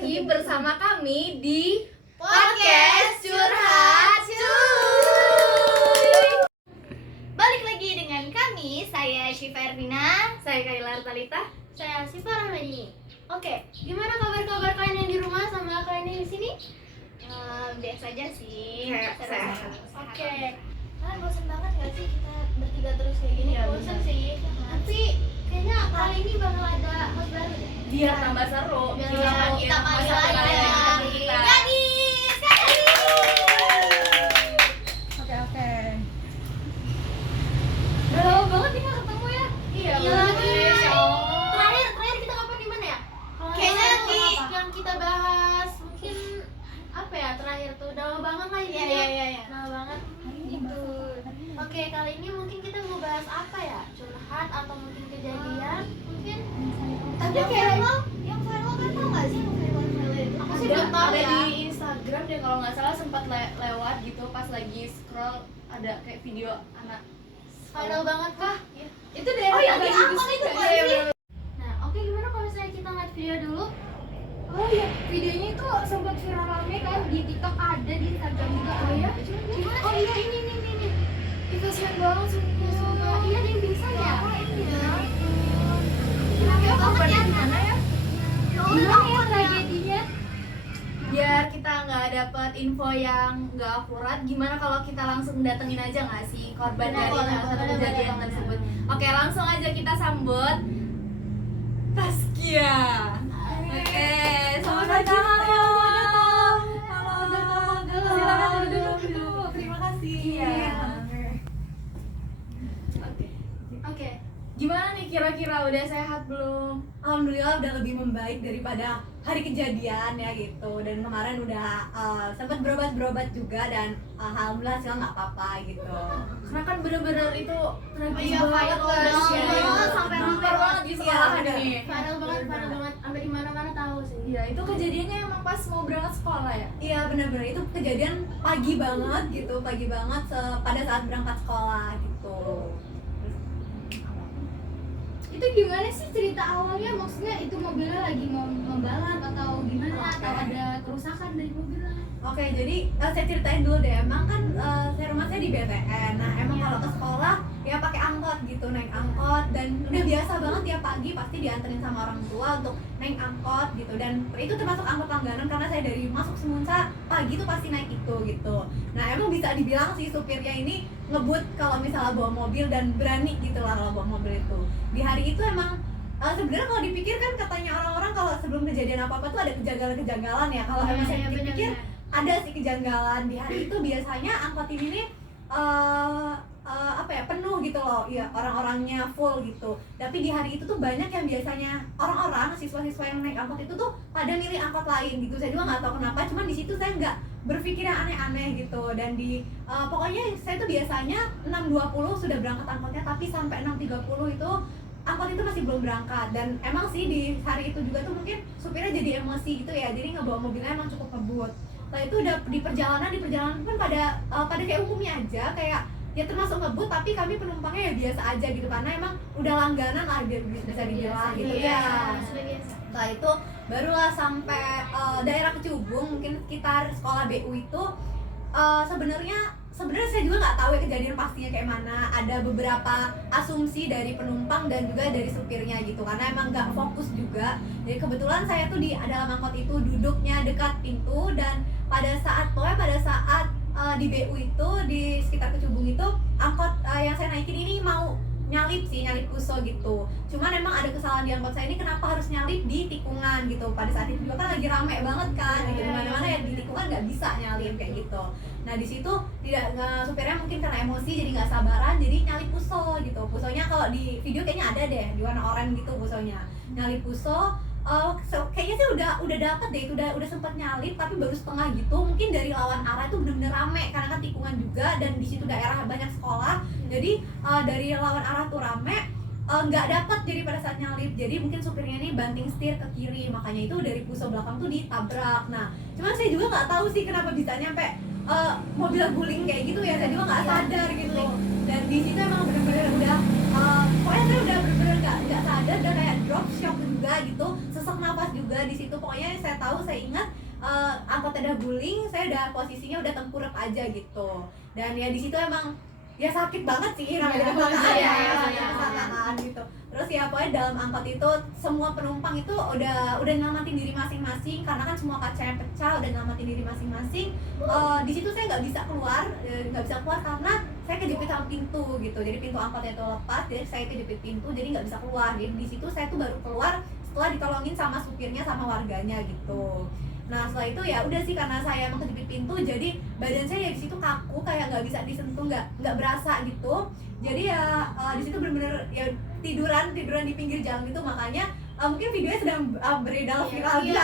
lagi bersama kami di Podcast Curhat Cuy. Balik lagi dengan kami, saya Syifa Ervina. Saya Kayla Talita. Saya Syifa Rahmani. Oke, gimana kabar kalian yang di rumah sama kalian yang di sini? Biasa aja sih. Sehat. Oke. Kalian bosan banget gak sih kita bertiga terus kayak gini? Iya, Bosan bener. sih. Tapi kayaknya kali ini bakal ada host baru deh. Biar tambah seru. Biar kita panggil satu aja. lagi teman kita. Gadis. Oke. Udah lama banget nih gak ketemu ya? Iya, Terakhir kita kapan di mana ya? Kayaknya yang kita bahas mungkin apa ya terakhir tuh udah lama banget lah ya. Iya. Lama banget gitu. Oke, kali ini mungkin kita mau bahas apa ya? Curhat atau mungkin kejadian? Mungkin. Tapi kayak yang viral kan tau nggak sih yang viral itu? Aku sih belum tahu ada ya. di Instagram deh kalau nggak salah sempat lewat gitu pas lagi scroll ada kayak video anak. Viral banget kah? Itu dari Oh, yang diangkat itu bukan Iya, sih? bener. Nah, oke gimana kalau misalnya kita lihat video dulu? Oh iya, videonya itu sempat viral rame kan di TikTok, ada di Instagram juga. Oh iya? Gimana? Oh iya ini. Ih, kasihan banget sumpah. Iya ada yang pingsan ya? Iya. Kenapa banget ya? Gimana ya? Gimana Gimana ya tragedinya? Biar kita nggak dapat info yang nggak akurat, gimana kalau kita langsung datengin aja nggak sih korban dari salah satu kejadian tersebut? Oke, langsung aja kita sambut Taskia. Oke, selamat datang. Silakan duduk. Terima kasih. Iya. Oke. Gimana nih kira-kira udah sehat belum? Alhamdulillah udah lebih membaik daripada hari kejadian ya gitu. Dan kemarin udah sempat berobat juga dan alhamdulillah hasilnya nggak apa-apa gitu. Karena kan bener-bener itu tragis Iya, banget viral kan. banget, Iya, sampai hampir banget di sekolahan Iya, nih. Viral banget. Sampai di mana-mana tahu sih. Iya, itu kejadiannya emang pas mau berangkat sekolah ya? Iya benar-benar itu kejadian pagi banget gitu, pada saat berangkat sekolah gitu. Itu gimana sih cerita awalnya? Maksudnya itu mobilnya lagi mau membalap atau gimana? Oke. Atau ada kerusakan dari mobilnya? Oke, jadi saya ceritain dulu deh. Emang kan saya rumah saya di BTN. Nah, emang kalau ke sekolah ya pakai angkot gitu, naik angkot dan udah biasa banget tiap pagi pasti dianterin sama orang tua untuk naik angkot gitu. Dan itu termasuk angkot langganan karena saya dari masuk Semunca pagi tuh pasti naik itu gitu. Nah, emang bisa dibilang sih supirnya ini ngebut kalau misalnya bawa mobil dan berani gitu lah kalau bawa mobil itu. Di hari itu emang sebenarnya kalau dipikir kan katanya orang-orang kalau sebelum kejadian apa-apa tuh ada kejanggalan-kejanggalan ya. Kalau emang saya pikir ada sih kejanggalan. Di hari itu biasanya angkot ini nih penuh gitu loh, ya orang-orangnya full gitu. Tapi di hari itu tuh banyak yang biasanya orang-orang siswa-siswa yang naik angkot itu tuh pada milih angkot lain gitu. Saya juga nggak tahu kenapa, cuman di situ saya nggak berpikir yang aneh-aneh gitu. Dan di pokoknya saya tuh biasanya 6.20 sudah berangkat angkotnya, tapi sampai 6.30 itu angkot itu masih belum berangkat. Dan emang sih di hari itu juga tuh mungkin supirnya jadi emosi gitu ya, jadi ngebawa mobilnya emang cukup ngebut. Setelah itu udah di perjalanan pun pada kayak umumnya aja, kayak ya termasuk ngebut, tapi kami penumpangnya ya biasa aja gitu karena emang udah langganan lah bisa dibilang gitu ya. Setelah itu barulah sampai daerah Kecubung, mungkin sekitar sekolah BU itu sebenarnya saya juga nggak tahu ya kejadian pastinya kayak mana. Ada beberapa asumsi dari penumpang dan juga dari supirnya gitu karena emang nggak fokus juga. Jadi kebetulan saya tuh di dalam angkot itu duduknya dekat pintu, dan pada saat di BU itu di sekitar Kecubung itu angkot yang saya naikin ini mau nyalip Kuso gitu. Cuman emang ada kesalahan di angkot saya ini, kenapa harus nyalip di tikungan gitu. Pada saat itu juga kan lagi rame banget kan gitu, dimana-mana ya di tikungan nggak bisa nyalip kayak gitu. Nah di situ supirnya mungkin karena emosi jadi nggak sabaran, jadi nyalip Kuso gitu. Kusonya kalau di video kayaknya ada deh di warna oranye gitu Kusonya. Nyalip Kuso. Kayaknya sih udah dapet deh itu, udah sempet nyalip tapi baru setengah gitu. Mungkin dari lawan arah itu bener-bener rame karena kan tikungan juga dan di situ daerah banyak sekolah. Jadi dari lawan arah tuh rame, nggak dapet jadi pada saat nyalip. Jadi mungkin supirnya ini banting setir ke kiri, makanya itu dari Puso belakang tuh ditabrak. Nah cuman saya juga nggak tahu sih kenapa bisa nyampe mobil guling kayak gitu ya. Saya juga nggak sadar gitu. Dan di situ emang bener-bener udah pokoknya saya udah bener-bener nggak sadar dan kayak drop shock juga gitu, sesak nafas juga di situ. Pokoknya saya tahu tahu, saya ingat angkot ada guling, saya udah posisinya udah tengkurap aja gitu. Dan ya di situ emang ya sakit banget sih namanya kecelakaan gitu. Terus ya pokoknya dalam angkot itu semua penumpang itu udah nyelamatin diri masing-masing karena kan semua kacanya pecah, udah nyelamatin diri masing-masing. Di situ saya nggak bisa keluar karena saya kejepit sama pintu gitu. Jadi pintu angkotnya itu lepas, jadi saya kejepit pintu, jadi nggak bisa keluar. Jadi di situ saya tuh baru keluar setelah ditolongin sama supirnya sama warganya gitu. Nah setelah itu ya udah sih, karena saya emang kejepit pintu jadi badan saya ya di situ kaku, kayak nggak bisa disentuh, nggak berasa gitu. Jadi ya di situ bener-bener ya tiduran di pinggir jalan itu, makanya mungkin videonya sedang beredar viral gitu.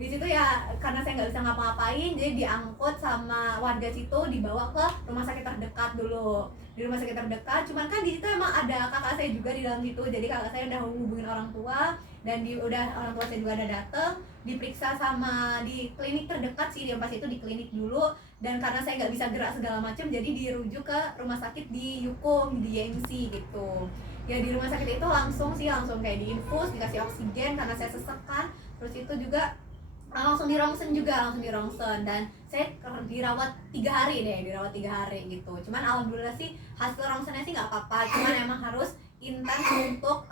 Di situ ya karena saya nggak bisa ngapa-ngapain, jadi diangkut sama warga situ dibawa ke rumah sakit terdekat dulu. Di rumah sakit terdekat, cuman kan di situ emang ada kakak saya juga di dalam situ, jadi kakak saya udah hubungin orang tua dan orang tua saya juga ada dateng, diperiksa sama di klinik terdekat sih, dia pas itu di klinik dulu. Dan karena saya nggak bisa gerak segala macam, jadi dirujuk ke rumah sakit di Yukung, di YMC gitu. Ya di rumah sakit itu langsung kayak diinfus, dikasih oksigen karena saya sesek kan. Terus itu juga langsung dirongsen dan saya dirawat 3 hari gitu. Cuman alhamdulillah sih hasil rongsennya sih nggak apa-apa, cuman emang harus intens untuk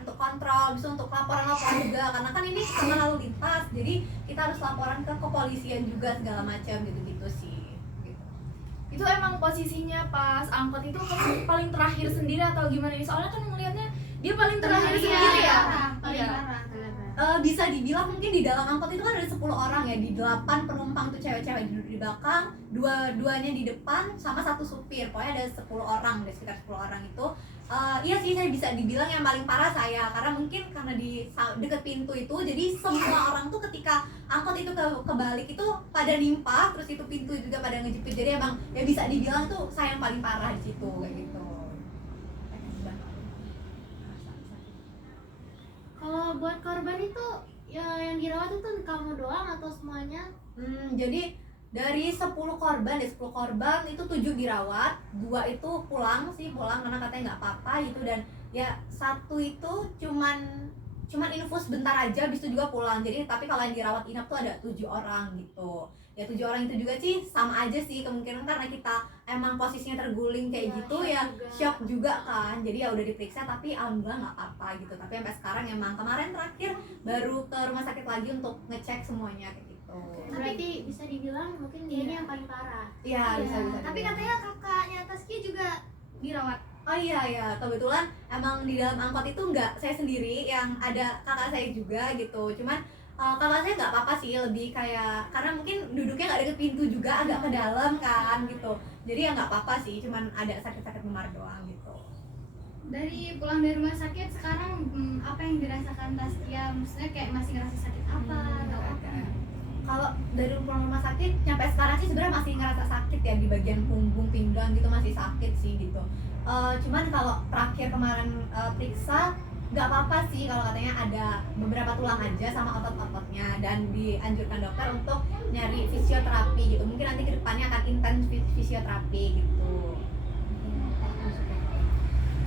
untuk kontrol, bisa untuk laporan juga karena kan ini sama lalu lintas, jadi kita harus laporan ke kepolisian juga segala macam gitu sih gitu. Itu emang posisinya pas angkot itu kamu paling terakhir sendiri atau gimana nih? Soalnya kan ngelihatnya dia paling terakhir sendiri ya. Paling Iya. parah. Bisa dibilang mungkin di dalam angkot itu kan ada 10 orang ya, di 8 penumpang tuh cewek-cewek duduk di belakang, duanya di depan sama 1 supir, pokoknya ada 10 orang, ada sekitar 10 orang itu. Iya sih, saya bisa dibilang yang paling parah saya, karena mungkin karena di deket pintu itu, jadi semua orang tuh ketika angkot itu kebalik itu pada nimpa, terus itu pintu juga pada ngejepit, jadi emang ya bisa dibilang tuh saya yang paling parah di situ kayak gitu. Kalau buat korban itu ya yang dirawat itu kamu doang atau semuanya? Jadi dari 10 korban itu 7 dirawat, 2 itu pulang karena katanya nggak apa-apa gitu, dan ya 1 itu cuman infus bentar aja, habis itu juga pulang. Jadi tapi kalau yang dirawat inap tuh ada 7 orang gitu. Ya 7 orang itu juga sih sama aja sih kemungkinan, karena kita emang posisinya terguling kayak gitu ya shock juga kan. Jadi ya udah diperiksa tapi alhamdulillah nggak apa-apa gitu. Tapi sampai sekarang emang kemarin terakhir baru ke rumah sakit lagi untuk ngecek semuanya kayak gitu. Berarti bisa dibilang mungkin dia ini yang paling parah. Iya, bisa. Tapi katanya kakaknya Taskia juga dirawat. Oh iya, kebetulan emang di dalam angkot itu nggak saya sendiri, yang ada kakak saya juga gitu. Cuman kakak saya nggak apa-apa sih, lebih kayak karena mungkin duduknya nggak deket pintu juga, agak ke dalam kan gitu. Jadi ya nggak apa-apa sih, cuman ada sakit-sakit memar doang gitu. Dari pulang dari rumah sakit sekarang apa yang dirasakan Taskia? Maksudnya kayak masih ngerasa sakit apa atau apa? Kalau dari pulang rumah sakit nyampe sekarang sih sebenarnya masih ngerasa sakit ya, di bagian punggung, pinggang gitu masih sakit sih gitu. Cuman kalau terakhir kemarin periksa nggak apa-apa sih, kalau katanya ada beberapa tulang aja sama otot-ototnya, dan dianjurkan dokter untuk nyari fisioterapi gitu. Mungkin nanti kedepannya akan intens fisioterapi gitu.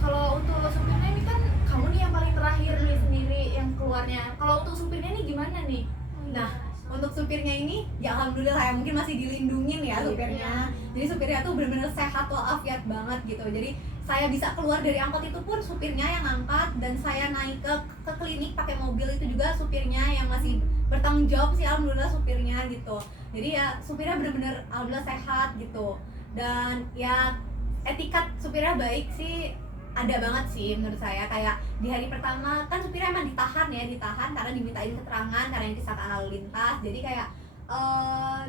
Kalau untuk supirnya ini kan kamu nih yang paling terakhir nih sendiri yang keluarnya. Kalau untuk supirnya nih gimana nih? Nah, untuk supirnya ini ya alhamdulillah ya, mungkin masih dilindungin ya supirnya. Jadi supirnya tuh benar-benar sehat walafiat banget gitu. Jadi saya bisa keluar dari angkot itu pun supirnya yang angkat, dan saya naik ke klinik pakai mobil itu juga supirnya yang masih bertanggung jawab sih, alhamdulillah supirnya gitu. Jadi ya supirnya benar-benar alhamdulillah sehat gitu. Dan ya etikat supirnya baik sih, ada banget sih menurut saya. Kayak di hari pertama kan supirnya emang ditahan karena dimintain keterangan karena yang kecelakaan lalu lintas. Jadi kayak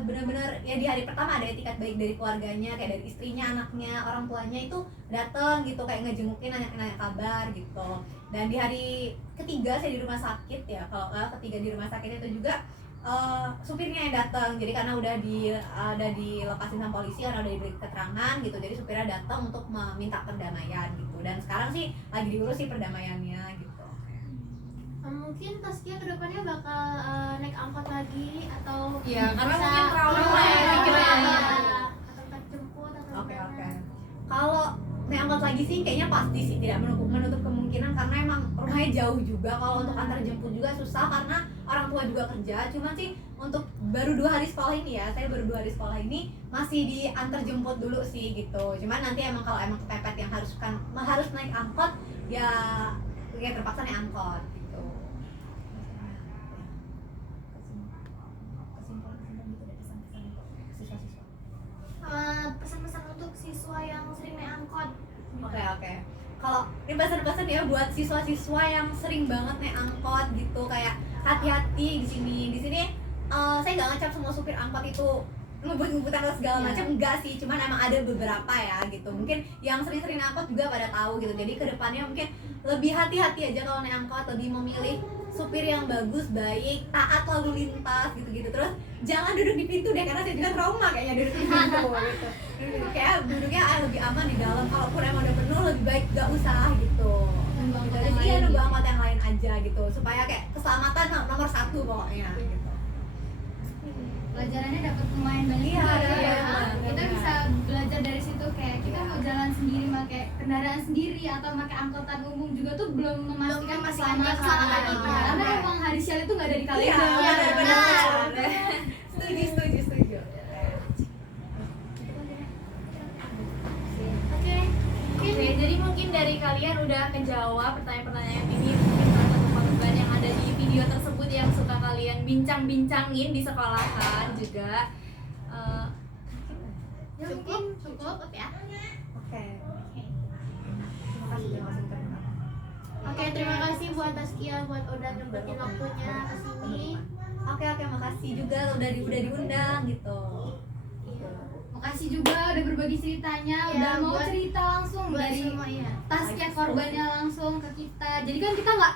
benar-benar ya di hari pertama ada etikat baik dari keluarganya, kayak dari istrinya, anaknya, orang tuanya itu dateng gitu, kayak ngejengukin, nanya kabar gitu. Dan di hari ketiga saya di rumah sakit ya, kalau ketiga di rumah sakit itu juga supirnya yang datang. Jadi karena udah dilepasin sama polisi, karena udah diberi keterangan gitu, jadi supirnya datang untuk meminta perdamaian gitu. Dan sekarang sih lagi diurus sih perdamaiannya gitu. Mungkin Taskia kedepannya bakal naik angkot lagi atau Iya, karena bisa mungkin trauma keluar ya, atau pikirannya. atau jemput atau Oke. gimana? Kalau naik angkot lagi sih kayaknya pasti sih, tidak menutup kemungkinan karena emang rumahnya jauh juga. Kalau untuk antar jemput juga susah karena orang tua juga kerja. Cuma sih untuk baru 2 hari sekolah ini ya, saya baru 2 hari sekolah ini masih diantar jemput dulu sih gitu. Cuman nanti emang kalau emang kepepet yang harus naik angkot ya kayak terpaksa naik angkot gitu. Pesan-pesan untuk siswa yang sering naik angkot. Oke. Kalau ini pesan-pesan ya buat siswa-siswa yang sering banget naik angkot gitu, kayak hati-hati di sini. Di sini saya nggak ngecap semua supir angkot itu ngebut-ngebutan atau segala macam, enggak sih. Cuman emang ada beberapa ya gitu. Mungkin yang sering-sering naik angkot juga pada tahu gitu. Jadi kedepannya mungkin lebih hati-hati aja kalau naik angkot, lebih memilih supir yang bagus, baik, taat lalu lintas gitu-gitu. Terus jangan duduk di pintu deh, karena saya juga trauma kayaknya duduk di pintu gitu. Kayak duduknya lebih aman di dalam. Kalaupun emang udah penuh lebih baik gak usah gitu. Jadi ya nunggu angkot yang lain aja gitu, supaya kayak keselamatan nomor 1 pokoknya gitu. Pelajarannya dapat lumayan banyak Iya, juga iya, ya. iya. Kita bisa belajar dari situ, kayak kita mau jalan sendiri pakai kendaraan sendiri atau pakai angkutan umum juga tuh belum memastikan keselamatan keselamatan kita. kita. Karena emang hari sial itu nggak ada di kalian. Iya, benar. Setuju. Oke, jadi mungkin dari kalian udah kejawab pertanyaan-pertanyaan ini, mungkin salah satu korban yang ada di video tersebut yang suka kalian bincang-bincangin di sekolahan juga. Cukup ya. Oke. Terima kasih. Oke, terima kasih buat Taskia buat udah nyempetin waktunya ke sini. Oke, makasih juga udah diundang gitu. Makasih juga udah berbagi ceritanya, Iya, udah mau buat- cerita langsung Buat dari semua ya. Taskia korbannya langsung ke kita. Jadi kan kita nggak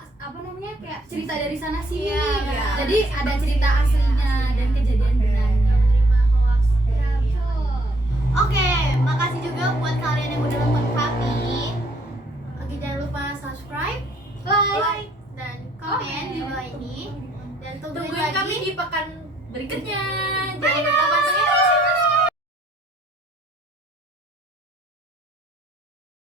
kayak cerita dari sana sini. Iya. Jadi ada cerita aslinya dan kejadian benarnya. Menerima hoax. Ya, betul. Oke, makasih juga buat kalian yang udah nonton kami. Oke, jangan lupa subscribe, like, dan komen di bawah ini. Dan tungguin Tungguin lagi. kami di pekan berikutnya. Jangan lupa